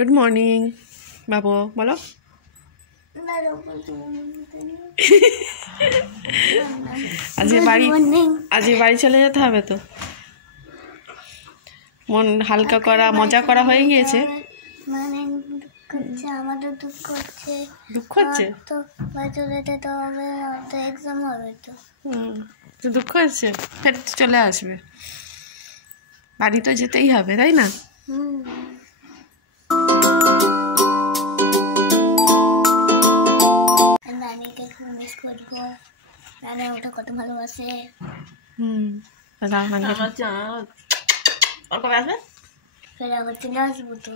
Good morning বাবু, বলো। আজকে বাড়ি চলে যেতে হবে তো, মন হালকা করা মজা করা হয়ে গিয়েছে। আমাদের দুঃখ হচ্ছে। দুঃখ হচ্ছে তো চলে যেতে হবে, তো এক্সাম হবে তো। তো দুঃখ হচ্ছে, ফের চলে আসবে, বাড়ি তো যেতেই হবে, তাই না? নানিকে খুব মিস করবো, নানি ওটা কত ভালোবাসে। কবে আসবে? ফের আবার চলে আসবো তো।